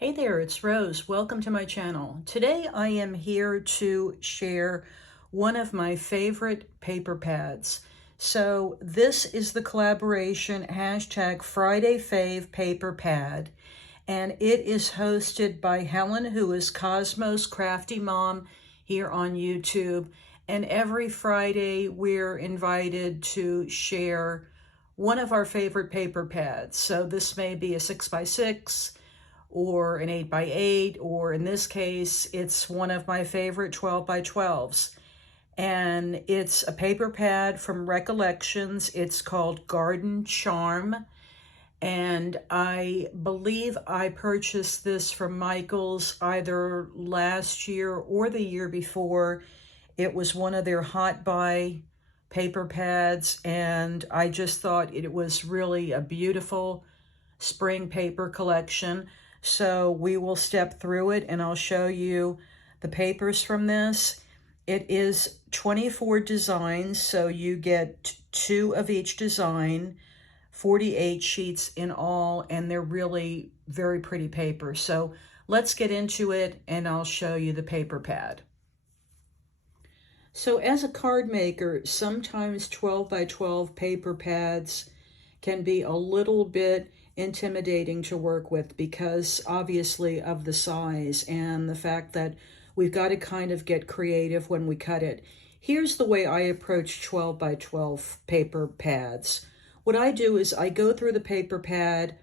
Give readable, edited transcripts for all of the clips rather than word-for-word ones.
Hey there, it's Rose. Welcome to my channel. Today I am here to share one of my favorite paper pads. So this is the collaboration hashtag Friday Fave paper pad, and it is hosted by Helen, who is Cosmos Crafty Mom here on YouTube. And every Friday we're invited to share one of our favorite paper pads. So this may be a 6x6, or an 8x8, or in this case, it's one of my favorite 12x12s. And it's a paper pad from Recollections. It's called Garden Charm. And I believe I purchased this from Michael's either last year or the year before. It was one of their hot buy paper pads, and I just thought it was really a beautiful spring paper collection. So we will step through it and I'll show you the papers from this. It is 24 designs, so you get 2 of each design, 48 sheets in all, and they're really very pretty paper. So let's get into it and I'll show you the paper pad. So as a card maker, sometimes 12x12 paper pads can be a little bit intimidating to work with because obviously of the size and the fact that we've got to kind of get creative when we cut it. Here's the way I approach 12x12 paper pads. What I do is I go through the paper pad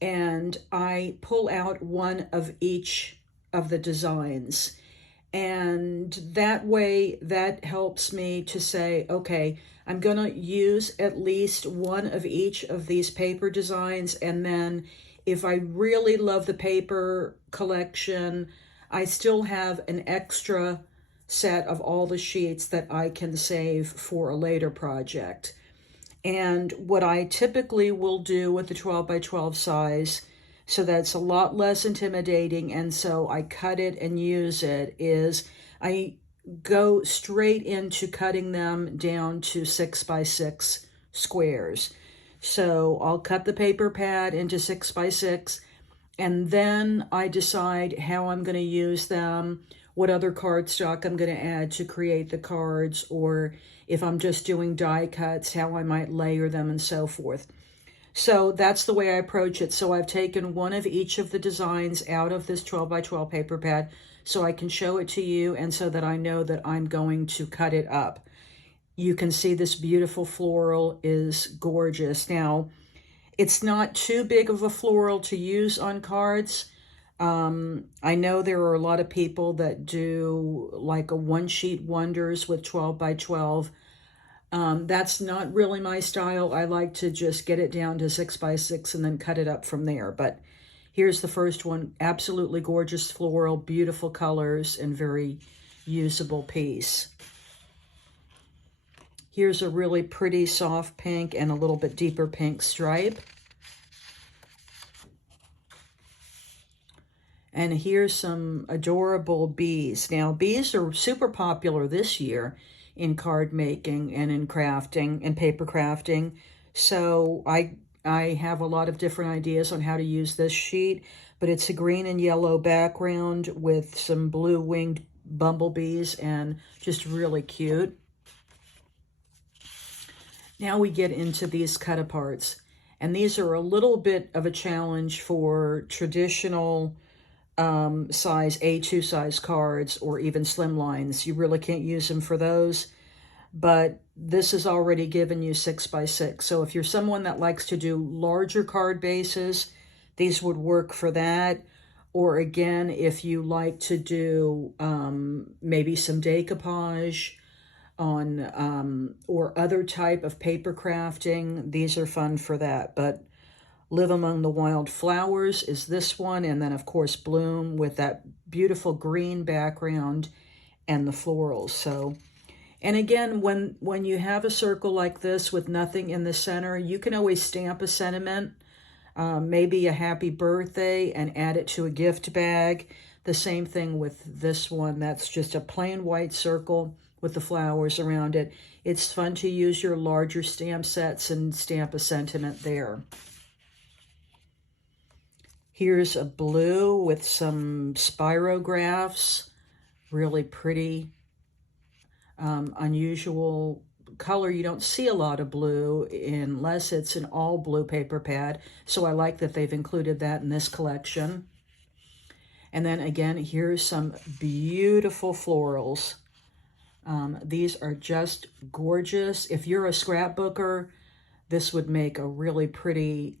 and I pull out one of each of the designs. And that way, that helps me to say, okay, I'm going to use at least one of each of these paper designs. And then if I really love the paper collection, I still have an extra set of all the sheets that I can save for a later project. And what I typically will do with the 12x12 size, so that's a lot less intimidating, and so I cut it and use it, is I go straight into cutting them down to 6x6 squares. So I'll cut the paper pad into 6x6, and then I decide how I'm going to use them, what other cardstock I'm going to add to create the cards, or if I'm just doing die cuts, how I might layer them and so forth. So that's the way I approach it. So I've taken one of each of the designs out of this 12x12 paper pad so I can show it to you and so that I know that I'm going to cut it up. You can see this beautiful floral is gorgeous. Now, it's not too big of a floral to use on cards. I know there are a lot of people that do like a one-sheet wonders with 12x12. That's not really my style. I like to just get it down to 6x6 and then cut it up from there. But here's the first one. Absolutely gorgeous floral, beautiful colors, and very usable piece. Here's a really pretty soft pink and a little bit deeper pink stripe. And here's some adorable bees. Now, bees are super popular this year in card making and in crafting and paper crafting. So I have a lot of different ideas on how to use this sheet, but it's a green and yellow background with some blue winged bumblebees and just really cute. Now we get into these cut aparts, and these are a little bit of a challenge for traditional size A2 size cards or even slimlines. You really can't use them for those, but this is already given you 6x6. So if you're someone that likes to do larger card bases, these would work for that. Or again, if you like to do maybe some decoupage on or other type of paper crafting, these are fun for that. But Live Among the Wild Flowers is this one, and then of course Bloom with that beautiful green background and the florals. So, and again, when you have a circle like this with nothing in the center, you can always stamp a sentiment, maybe a happy birthday, and add it to a gift bag. The same thing with this one. That's just a plain white circle with the flowers around it. It's fun to use your larger stamp sets and stamp a sentiment there. Here's a blue with some spirographs, really pretty, unusual color. You don't see a lot of blue unless it's an all blue paper pad, so I like that they've included that in this collection. And then again, here's some beautiful florals. These are just gorgeous. If you're a scrapbooker, this would make a really pretty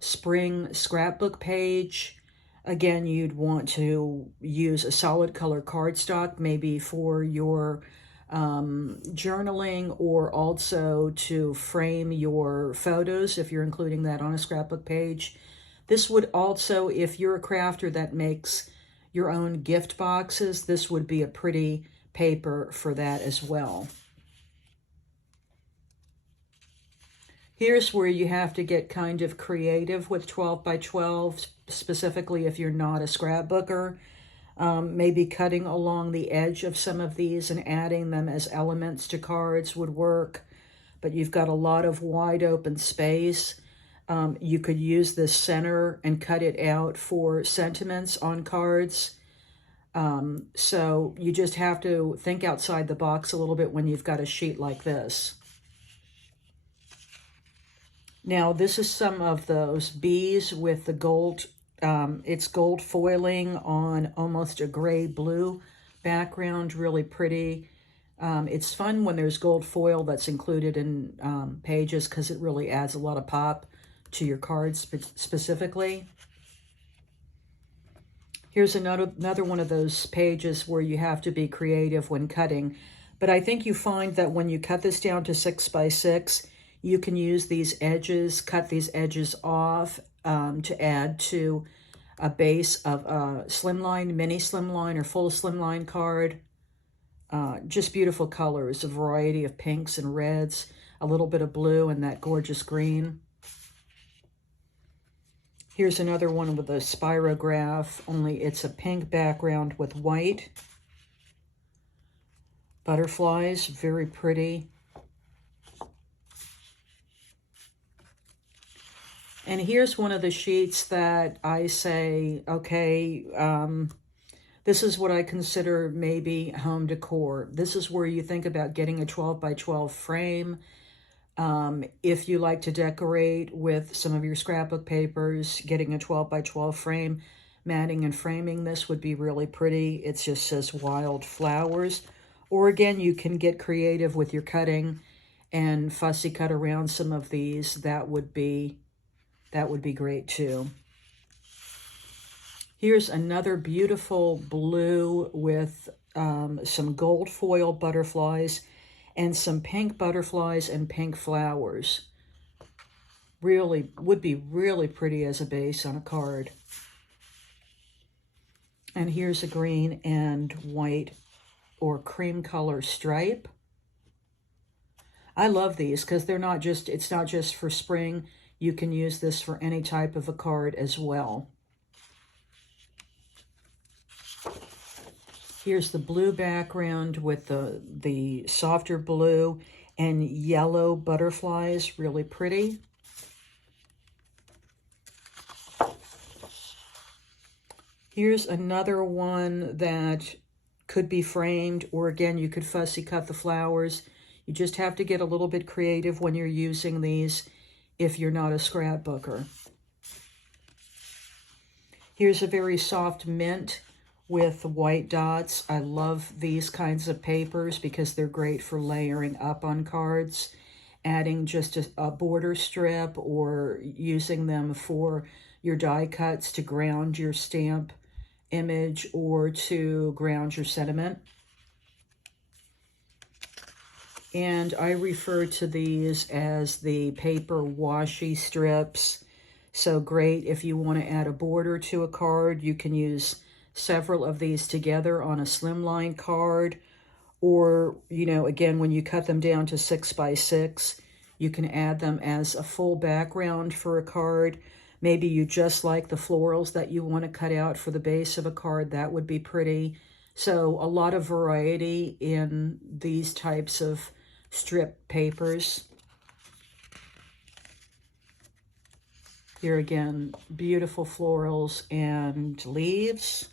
spring scrapbook page. Again, you'd want to use a solid color cardstock, maybe for your journaling, or also to frame your photos if you're including that on a scrapbook page. This would also, if you're a crafter that makes your own gift boxes, this would be a pretty paper for that as well. Here's where you have to get kind of creative with 12 by 12, specifically if you're not a scrapbooker. Maybe cutting along the edge of some of these and adding them as elements to cards would work, but you've got a lot of wide open space. You could use this center and cut it out for sentiments on cards. So you just have to think outside the box a little bit when you've got a sheet like this. Now, this is some of those bees with the gold. It's gold foiling on almost a gray-blue background, really pretty. It's fun when there's gold foil that's included in pages because it really adds a lot of pop to your cards specifically. Here's another one of those pages where you have to be creative when cutting. But I think you find that when you cut this down to 6 by 6, you can use these edges, cut these edges off to add to a base of a slimline, mini slimline, or full slimline card. Just beautiful colors, a variety of pinks and reds, a little bit of blue, and that gorgeous green. Here's another one with a spirograph, only it's a pink background with white. Butterflies, very pretty. And here's one of the sheets that I say, okay, this is what I consider maybe home decor. This is where you think about getting a 12 by 12 frame. If you like to decorate with some of your scrapbook papers, getting a 12 by 12 frame, matting and framing this would be really pretty. It just says wild flowers. Or again, you can get creative with your cutting and fussy cut around some of these. That would be great too. Here's another beautiful blue with some gold foil butterflies and some pink butterflies and pink flowers. Really, would be really pretty as a base on a card. And here's a green and white or cream color stripe. I love these because they're not just, it's not just for spring. You can use this for any type of a card as well. Here's the blue background with the softer blue and yellow butterflies, really pretty. Here's another one that could be framed, or again, you could fussy cut the flowers. You just have to get a little bit creative when you're using these if you're not a scrapbooker. Here's a very soft mint with white dots. I love these kinds of papers because they're great for layering up on cards, adding just a border strip, or using them for your die cuts to ground your stamp image or to ground your sentiment. And I refer to these as the paper washi strips. So great if you want to add a border to a card. You can use several of these together on a slimline card, or, you know, again, when you cut them down to 6 by 6, you can add them as a full background for a card. Maybe you just like the florals that you want to cut out for the base of a card. That would be pretty. So a lot of variety in these types of strip papers. Here again, beautiful florals and leaves.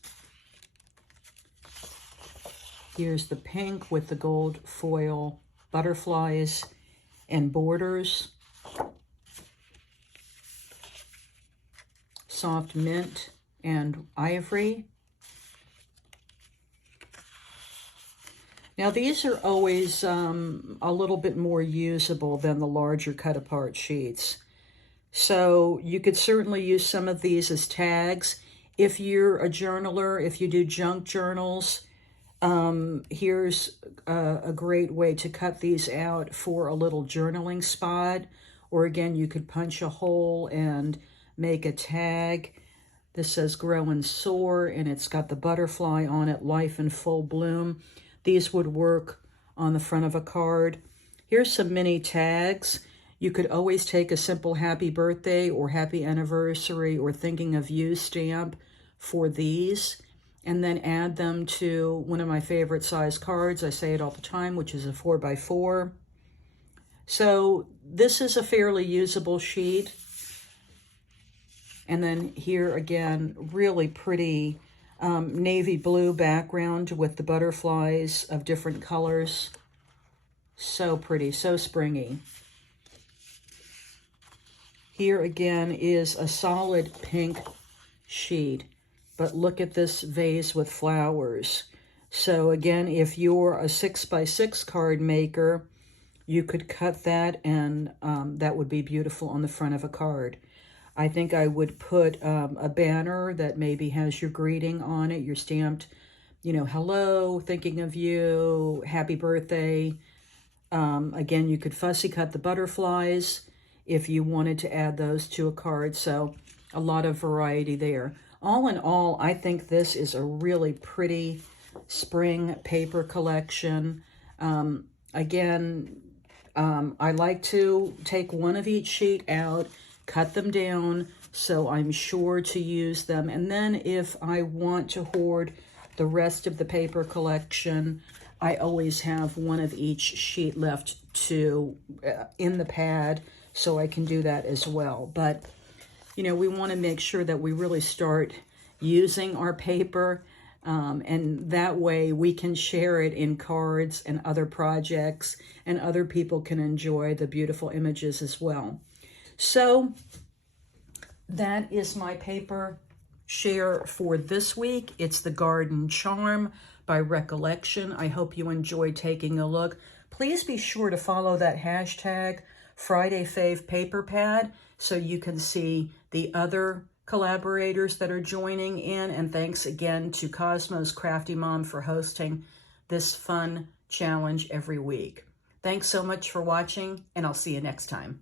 Here's the pink with the gold foil butterflies and borders. Soft mint and ivory. Now these are always a little bit more usable than the larger cut apart sheets. So you could certainly use some of these as tags. If you're a journaler, if you do junk journals, here's a great way to cut these out for a little journaling spot. Or again, you could punch a hole and make a tag. This says grow and soar, and it's got the butterfly on it, life in full bloom. These would work on the front of a card. Here's some mini tags. You could always take a simple happy birthday or happy anniversary or thinking of you stamp for these, and then add them to one of my favorite size cards. I say it all the time, which is a 4x4. So this is a fairly usable sheet. And then here again, really pretty navy blue background with the butterflies of different colors. So pretty, so springy. Here again is a solid pink sheet, but look at this vase with flowers. So again, if you're a 6x6 card maker, you could cut that, and that would be beautiful on the front of a card. I think I would put a banner that maybe has your greeting on it. You're stamped, you know, hello, thinking of you, happy birthday. Again, you could fussy cut the butterflies if you wanted to add those to a card. So a lot of variety there. All in all, I think this is a really pretty spring paper collection. Again, I like to take one of each sheet out, cut them down so I'm sure to use them. And then if I want to hoard the rest of the paper collection, I always have one of each sheet left to in the pad, so I can do that as well. But, you know, we want to make sure that we really start using our paper, and that way we can share it in cards and other projects, and other people can enjoy the beautiful images as well. So that is my paper share for this week. It's the Garden Charm by Recollection. I hope you enjoyed taking a look. Please be sure to follow that hashtag Friday Fave Paper Pad so you can see the other collaborators that are joining in. And thanks again to Cosmos Crafty Mom for hosting this fun challenge every week. Thanks so much for watching, and I'll see you next time.